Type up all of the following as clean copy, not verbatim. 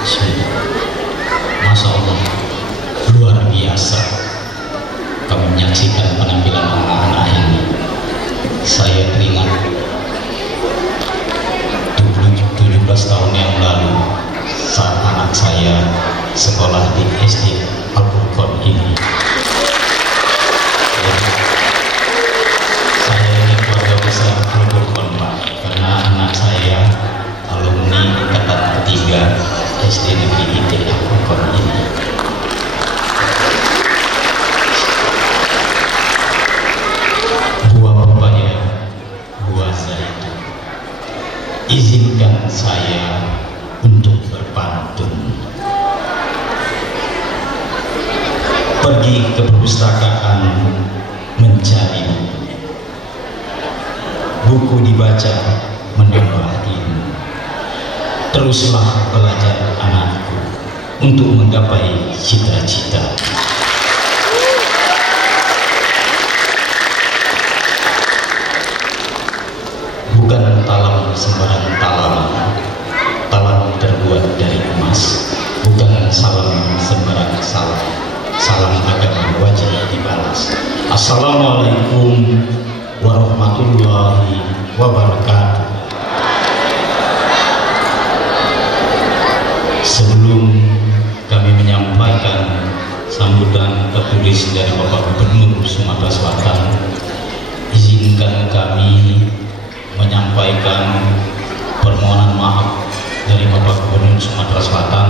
Masya Allah, luar biasa kami menyaksikan penampilan anak-anak ini. Saya teringat 17 tahun yang lalu saat anak saya sekolah di SD Al-Furqan ini. Saya ini keluarga besar Al-Furqan, Pak, karena anak saya alumni angkatan ketiga SD Negeri IT Al-Furqan ini. Buah pepaya, buah zaitun. Izinkan saya untuk berpantun. Pergi ke perpustakaan mencari buku dibaca menambah ilmu. Teruslah belajar anakku untuk menggapai cita-cita. Bukan talam sembarang talam, talam terbuat dari emas. Bukan salam sembarang salam, salam akan wajib dibalas. Assalamualaikum warahmatullahi wabarakatuh. Sebelum kami menyampaikan sambutan tertulis dari Bapak Gubernur Sumatera Selatan, izinkan kami menyampaikan permohonan maaf dari Bapak Gubernur Sumatera Selatan,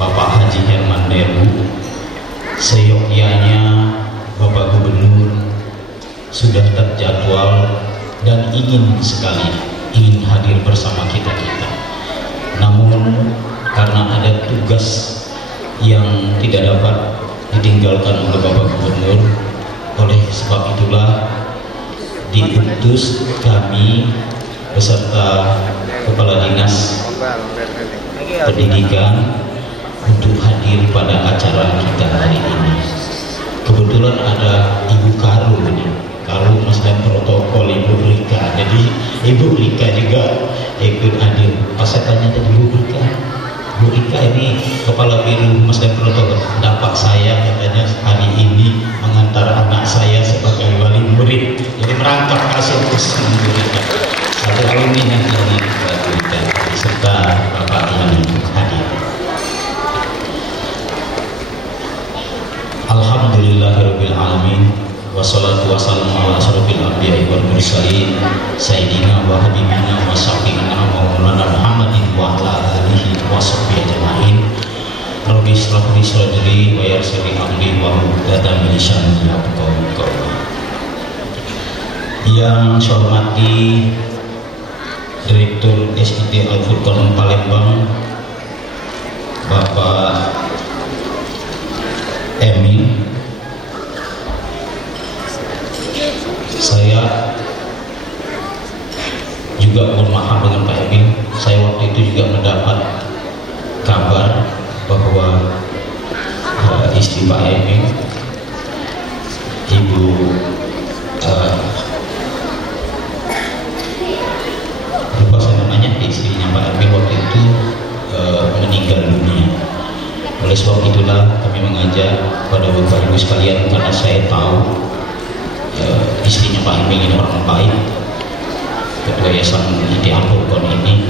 Bapak Haji Herman Deru. Seyogyanya Bapak Gubernur sudah terjadwal dan ingin hadir bersama kita. Namun karena ada tugas yang tidak dapat ditinggalkan oleh Bapak Gubernur, oleh sebab itulah diutus kami beserta Kepala Dinas Pendidikan untuk hadir pada acara kita hari ini. Kebetulan ada Ibu Karu ini, Karu Masdan Protokol Ibu Rika. Jadi Ibu Rika juga ikut hadir. Pas saya tanya tadi Bu Rika ini Kepala Biro Masdan Protokol, dapat saya katanya hari ini mengantar anak saya sebagai wali murid. Jadi merangkap kasih khusus Bu Rika. Satu alumni yang dari Bu Rika serta Bapak yang hadir. Alhamdulillahirabbil alamin, wassalatu wassalamu ala asyrofil anbiya'i wal mursalin sayyidina wa habibina wa syafi'ina wa maulana Muhammadin wa ala alihi wa sahbihi ajma'in. Rabbi shrah li sadri wa yassir li amri wa hlul 'uqdatam min lisani yafqahu qawli. Yang saya hormati Direktur SIT Al-Furqan Palembang, Bapak Emin, saya juga mohon maaf dengan Pak Emin. Saya waktu itu juga mendapat kabar bahwa istri Pak Emin, Ibu lupa saya namanya, istrinya Pak Emin waktu itu meninggal dunia. Oleh sebab itulah kami mengajak pada Bapak Ibu sekalian, karena saya tahu istrinya Pak Emin ini orang baik, Ketua Yayasan IT Al-Furqan ini.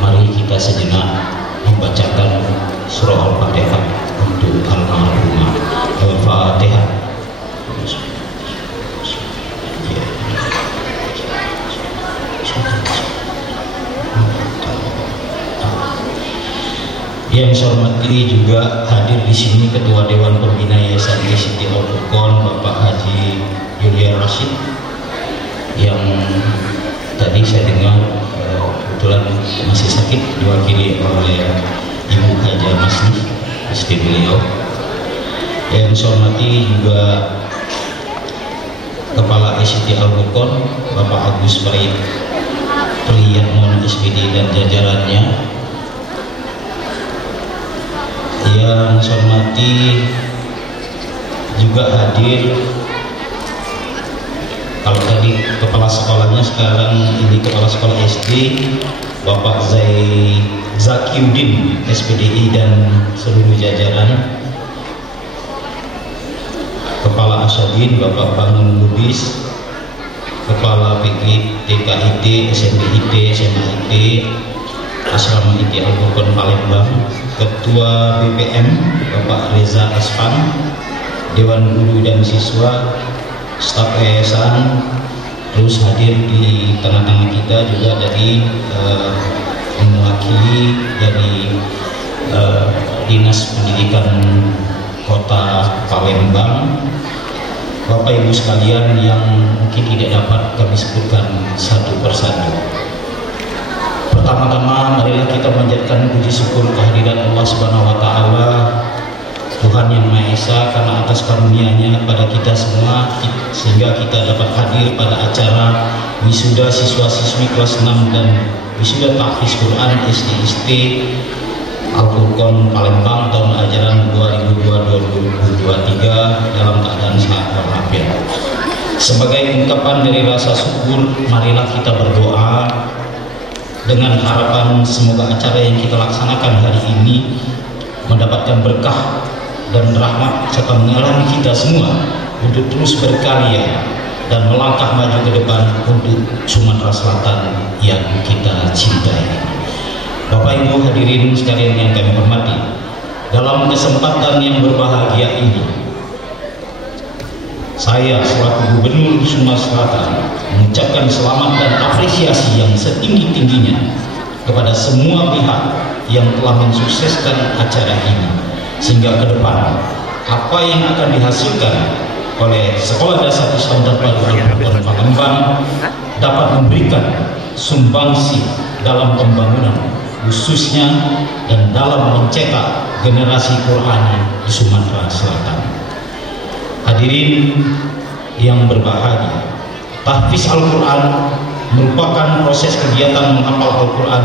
Mari kita sejenak membacakan surah Al-Fatihah untuk almarhumah. Al-Fatihah. Yang saya hormati juga hadir di sini Ketua Dewan Pembina Yayasan SIT Al-Furqan, Bapak Haji Yulia Rashid, yang tadi saya dengar kebetulan masih sakit, diwakili oleh Ibu Haja Masni, istri beliau. Yang saya hormati juga Kepala SIT Al-Furqan, Bapak Agus Priyatmono SPD dan jajarannya. Yang saya hormati juga hadir, kalau tadi kepala sekolahnya, sekarang ini kepala sekolah SD Bapak Zaki Sakiuddin SPDI dan seluruh jajaran, Kepala Asyadin Bapak Bangun Lubis, Kepala PG TKIT, SMPIT, SMAIT, Asrama IT Al-Furqan Palembang, Ketua BPM Bapak Reza Asfan, Dewan Guru dan Siswa, staf yayasan, terus hadir di tengah-tengah kita juga dari mewakili dari Dinas Pendidikan Kota Palembang, Bapak Ibu sekalian yang mungkin tidak dapat kami sebutkan satu persatu. Pertama-tama marilah kita menjadikan puji syukur kehadiran Allah Subhanahu wa taala, Tuhan yang Maha Esa, karena atas karunia-Nya pada kita semua sehingga kita dapat hadir pada acara wisuda siswa-siswi kelas 6 dan wisuda tahfiz Quran SD Al-Furqan Palembang tahun ajaran 2022-2023 dalam keadaan sehat walafiat. Sebagai ungkapan dari rasa syukur, marilah kita berdoa dengan harapan semoga acara yang kita laksanakan hari ini mendapatkan berkah dan rahmat serta mengalami kita semua untuk terus berkarya dan melangkah maju ke depan untuk Sumatera Selatan yang kita cintai. Bapak Ibu hadirin sekalian yang kami hormati, dalam kesempatan yang berbahagia ini, saya selaku Gubernur Sumatera Selatan mengucapkan selamat dan apresiasi yang setinggi-tingginya kepada semua pihak yang telah mensukseskan acara ini, sehingga ke depan apa yang akan dihasilkan oleh Sekolah Dasar Islam Terpadu Al-Furqan Palembang dapat memberikan sumbangsi dalam pembangunan khususnya dan dalam mencetak generasi Qurani di Sumatera Selatan. Hadirin yang berbahagia, tahfiz Al-Quran merupakan proses kegiatan menghafal Al-Quran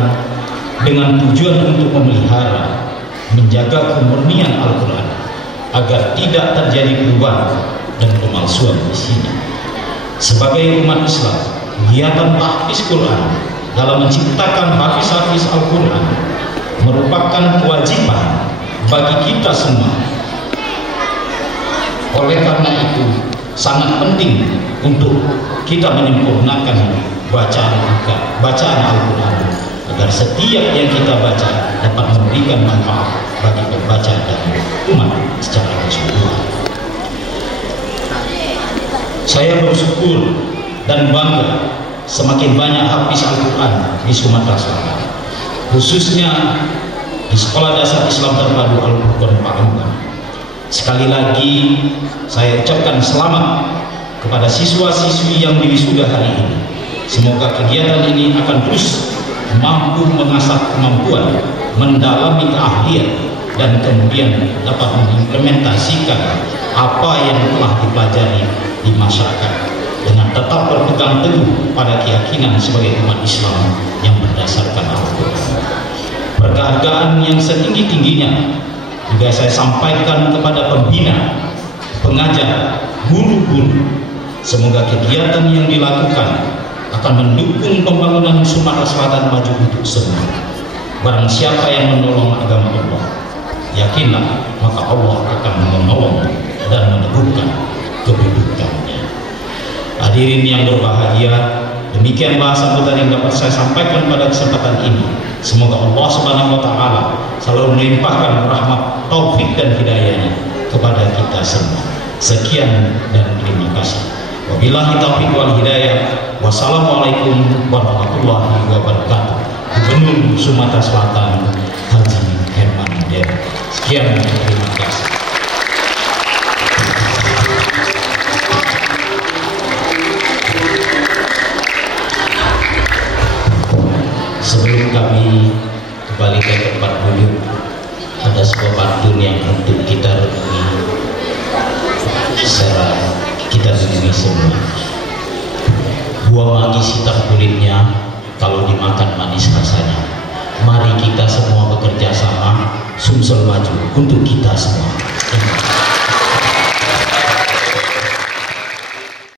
dengan tujuan untuk memelihara, menjaga kemurnian Al-Quran agar tidak terjadi perubahan dan pemalsuan di sini. Sebagai umat Islam, kegiatan tahfiz Quran dalam menciptakan hafiz-hafiz Al-Quran merupakan kewajiban bagi kita semua. Oleh karena itu, sangat penting untuk kita menyempurnakan bacaan Al-Quran agar setiap yang kita baca dapat memberikan manfaat bagi pembaca dan umat secara keseluruhan. Saya bersyukur dan bangga semakin banyak hafiz Al-Quran di Sumatera Selatan, khususnya di Sekolah Dasar Islam Terpadu Al-Furqan Palembang. Sekali lagi saya ucapkan selamat kepada siswa-siswi yang diwisuda hari ini. Semoga kegiatan ini akan terus mampu mengasah kemampuan, mendalami keahlian, dan kemudian dapat mengimplementasikan apa yang telah dipelajari di masyarakat dengan tetap berpegang teguh pada keyakinan sebagai umat Islam yang berdasarkan Al-Quran. Penghargaan yang setinggi-tingginya juga saya sampaikan kepada pembina, pengajar, guru-guru. Semoga kegiatan yang dilakukan akan mendukung pembangunan Sumatera Selatan maju untuk semua. Barang siapa yang menolong agama Allah, yakinlah maka Allah akan menolong dan meneguhkan kedudukannya. Hadirin yang berbahagia, demikianlah sambutan yang dapat saya sampaikan pada kesempatan ini. Semoga Allah Subhanahu wa taala selalu melimpahkan rahmat, taufik dan hidayahnya kepada kita semua. Sekian dan terima kasih. Wabillahi taufiq wal hidayah. Wassalamualaikum warahmatullahi wabarakatuh. Gubernur Sumatera Selatan Haji Herman Dev. Sekian dan terima kasih. Sebelum kami kembali ke tempat duduk, ada sebuah pantun yang untuk kita renungi secara kita renungi semua. Buah manggis hitam kulitnya, kalau dimakan manis rasanya. Mari kita semua bekerja sama, Sumsel maju untuk kita semua.